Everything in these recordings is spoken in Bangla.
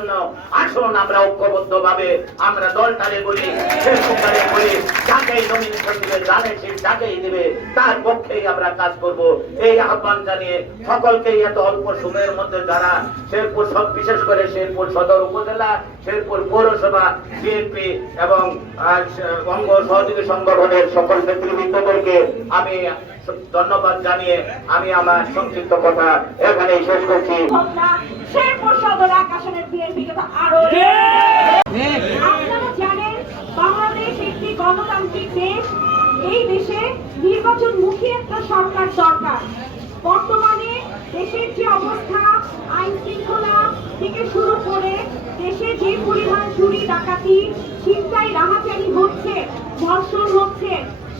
জন্য আসুন আমরা ঐক্যবদ্ধ ভাবে আমরা দলটারে বলি শেষকালে বলি, যাকেই দিবে জানে সে যাকেই দিবে, তার পক্ষেই আমরা কাজ করব। এই আহ্বান জানিয়ে সকলকেই এত অল্প সময়ের মধ্যে যারা শেরপুর সব বিশেষ করে শেরপুর সদর উপজেলা, শেরপুর পৌরসভা বিএনপি এবং অঙ্গ সহযোগী সংগঠনের সকল নেতৃবৃন্দদেরকে আমি ধন্যবাদ জানিয়ে আমি আমার সংক্ষিপ্ত কথা এখানেই শেষ করছি হোমনা শেরপুর সদর আকাশনের বিএনপিকে তো আরও আপনারা জানেন বাংলাদেশ একটি গণতান্ত্রিক দেশ এই দেশে নির্বাচনমুখী একটা সরকার দরকার বর্তমানে দেশের যে অবস্থা আইন শৃঙ্খলা থেকে শুরু করে দেশে যে পরিমাণ চুরি ডাকাতি ছিনতাই রাহাজানি হচ্ছে ধর্ষণ হচ্ছে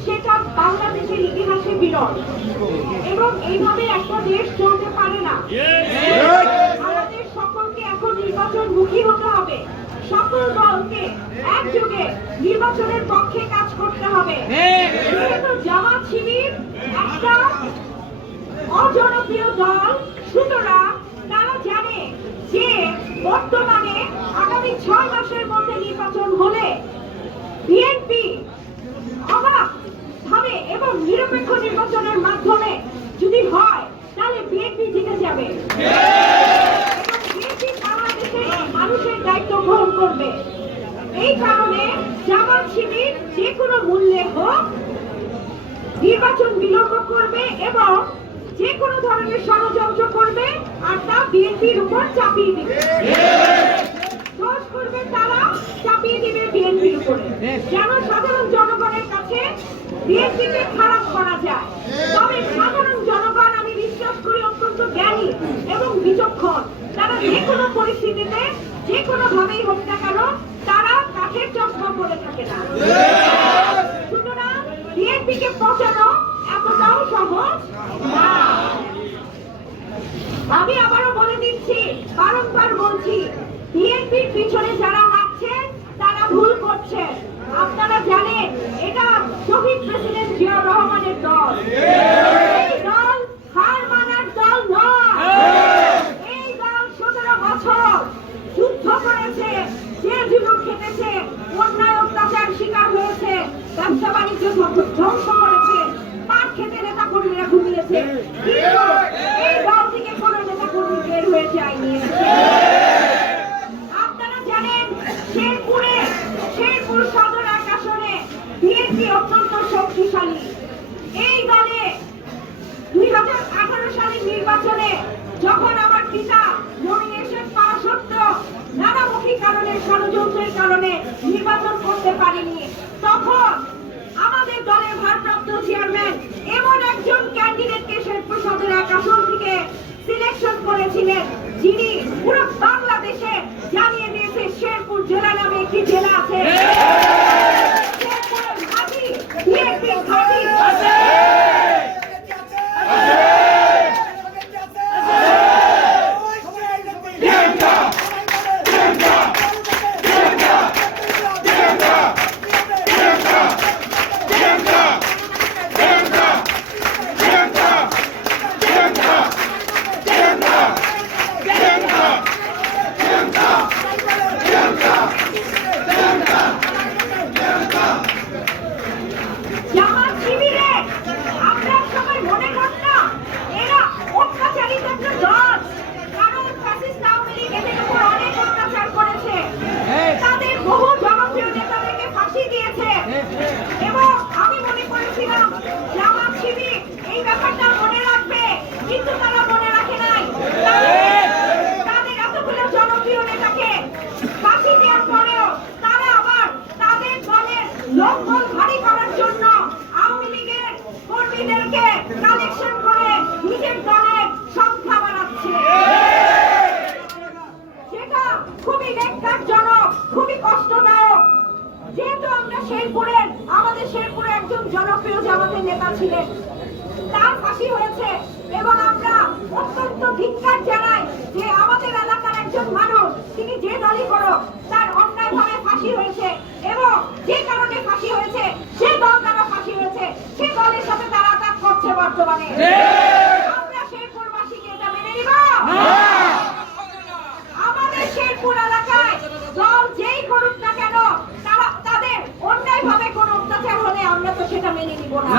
সেটা বাংলাদেশের ইতিহাসে বিরল এবং এইভাবে একটা দেশ চলতে পারে না এখন নির্বাচনমুখী হতে হবে। সকল দলকে একযোগে নির্বাচনের পক্ষে কাজ করতে হবে। যেহেতু জামাত শিবির একটা অজনপ্রিয় দল, সুতরাং তারা জানে যে বর্তমানে আগামী ছয় মাসের মধ্যে নির্বাচন হলে বিএনপি অবাক ভাবে এবং নিরপেক্ষ নির্বাচনের মাধ্যমে যদি হয়, তাহলে বিএনপি জিতে যাবে এবং বিএনপি বাংলাদেশের মানুষের দায়িত্ব গ্রহণ করবে। এই কারণে জামাত শিবির যে কোনো মূল্যে হোক নির্বাচন বিলম্ব করবে এবং যে কোনো ধরনের ষড়যন্ত্র করবে আর তা বিএনপির উপর চাপিয়ে দিবে। করবে তারা, চাপিয়ে দিবে বিএনপির উপরে। যেন সাধারণ জনগণের কাছে বিএনপিকে খারাপ করা যায়। তবে সাধারণ জনগণ, আমি বিশ্বাস করি, অত্যন্ত জ্ঞানী এবং বিচক্ষণ। তারা যে কোনো পরিস্থিতিতে যে কোনো ভাবেই হোক না কেন তারা কাঠের চশমা পরে থাকে এতটাও সহজ আমি আবারও বলে দিচ্ছি, বারংবার বলছি, বিএনপির পিছনে যারা লাগছে তারা ভুল করছেন আপনারা জানেন এটা শহীদ প্রেসিডেন্ট জিয়াউর রহমানের দল এই দল হার মানার দল নয় এই দল সতেরো বছর যুদ্ধ করেছে জেল জীবন খেটেছে অন্যায় অত্যাচার শিকার হয়েছে ব্যবসা বাণিজ্য ধ্বংস করেছে পাট খেতে নেতা কর্মীরা ঘুমিয়েছে কিন্তু এই দল থেকে কোনো নেতা কর্মী বের হয়ে যায়নি আপনারা জানেন শেরপুরে শেরপুর সদর আকাশনে বিএনপি অত্যন্ত শক্তিশালী এই দলে দুই হাজার আঠারো সালের নির্বাচনে যখন আমার পিতা নমিনেশন পাওয়া সত্ত্বেও নানামুখী কারণে ষড়যন্ত্রের কারণে নির্বাচন করতে পারেনি। তখন আমাদের দলের ভারপ্রাপ্ত চেয়ারম্যান এমন একজন ক্যান্ডিডেটকে কে সদর এক আসন থেকে সিলেকশন করেছিলেন, যিনি পুরো বাংলাদেশে জানিয়ে দিয়েছে শেরপুর জেলা নামে একটি জেলা আছে শেরপুরের ঘাঁটি, বিএনপির ঘাঁটি। জামাত শিবিরে আমরা সবাই মনে করতাম এরা অত্যাচারিত একটা দল কারণ ফ্যাসিস্ট আওয়ামী লীগ এদের উপর অনেক অত্যাচার করেছে তাদের বহু জনপ্রিয় নেতাদেরকে ফাঁসি দিয়েছে এবং আমি মনে করেছিলাম জামাত শিবির এই ব্যাপারটা মনে রাখবে কিন্তু তারা মনে রাখে নাই তাদের- তাদের এতগুলো জনপ্রিয় নেতাকে ফাঁসি দেওয়ার পরেও তারা আবার তাদের দলের লঙ্ঘন ভারী করার জন্য আওয়ামী লীগের কর্মীদেরকে কালেকশন করে নিজের দলের সংখ্যা বাড়াচ্ছে যেটা খুবই নেককারজনক খুবই কষ্টদায়ক যেহেতু আমরা শেরপুরের আমাদের শেরপুরে একজন জনপ্রিয় জামাতের নেতা ছিলেন। তার ফাঁসি হয়েছে এবং আমরা অত্যন্ত ধিক্কার জানাই যে আমাদের এলাকার একজন মানুষ তিনি যে দলই করো তার অন্যায়ভাবে ফাঁসি হয়েছে এবং যে কারণে ফাঁসি হয়েছে সে দল দ্বারা ফাঁসি হয়েছে সে দলের সাথে তারা আঘাত করছে বর্তমানে আমরা শেরপুরবাসীকে এটা মেনে নিব আমাদের শেরপুর এলাকা সেটা মেনে নিব না।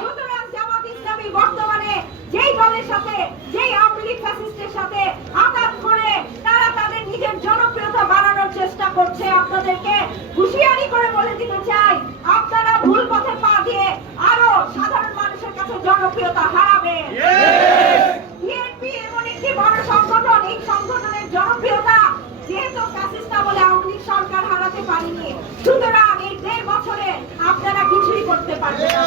সুতরাং জামাত ইসলামী বর্তমানে যেই দলের সাথে যেই আওয়ামী লীগ ফ্যাসিস্টের সাথে আঘাত করে তারা তাদের নিজের জনপ্রিয়তা বাড়ানোর চেষ্টা করছে। আপনাদেরকে হুঁশিয়ারি করে বলে দিতে চাই আপনারা ভুল পথে পা দিয়ে আরও সাধারণ মানুষের কাছে জনপ্রিয়তা হারাবেন। বিএনপি এমন একটি বড় সংগঠন এই সংগঠনের জনপ্রিয়তা যেহেতু ফ্যাসিস্ট বলে আওয়ামী লীগ সরকার হারাতে পারেনি। সুতরাং এই দেড় বছরে আপনারা কিছুই করতে পারবেন না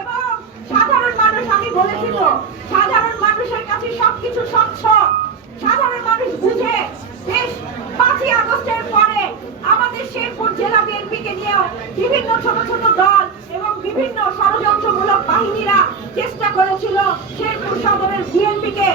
এবং সাধারণ মানুষ আমি বলেছি তো সাধারণ মানুষের কাছে সবকিছু স্বচ্ছ সাধারণ মানুষ বুঝে বেশ পাঁচই আগস্টের পরে আমাদের শেরপুর জেলা বিএনপিকে নিয়েও বিভিন্ন ছোট ছোট দল এবং বিভিন্ন ষড়যন্ত্রমূলক বাহিনীরা চেষ্টা করেছিল শেরপুর সদরের বিএনপিকে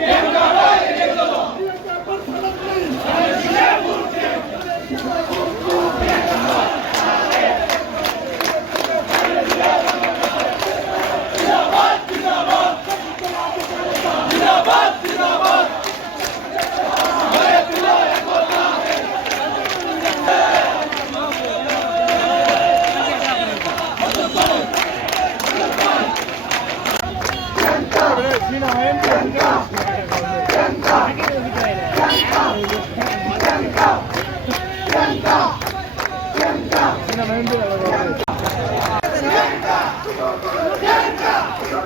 Yeah. चंगा चंगा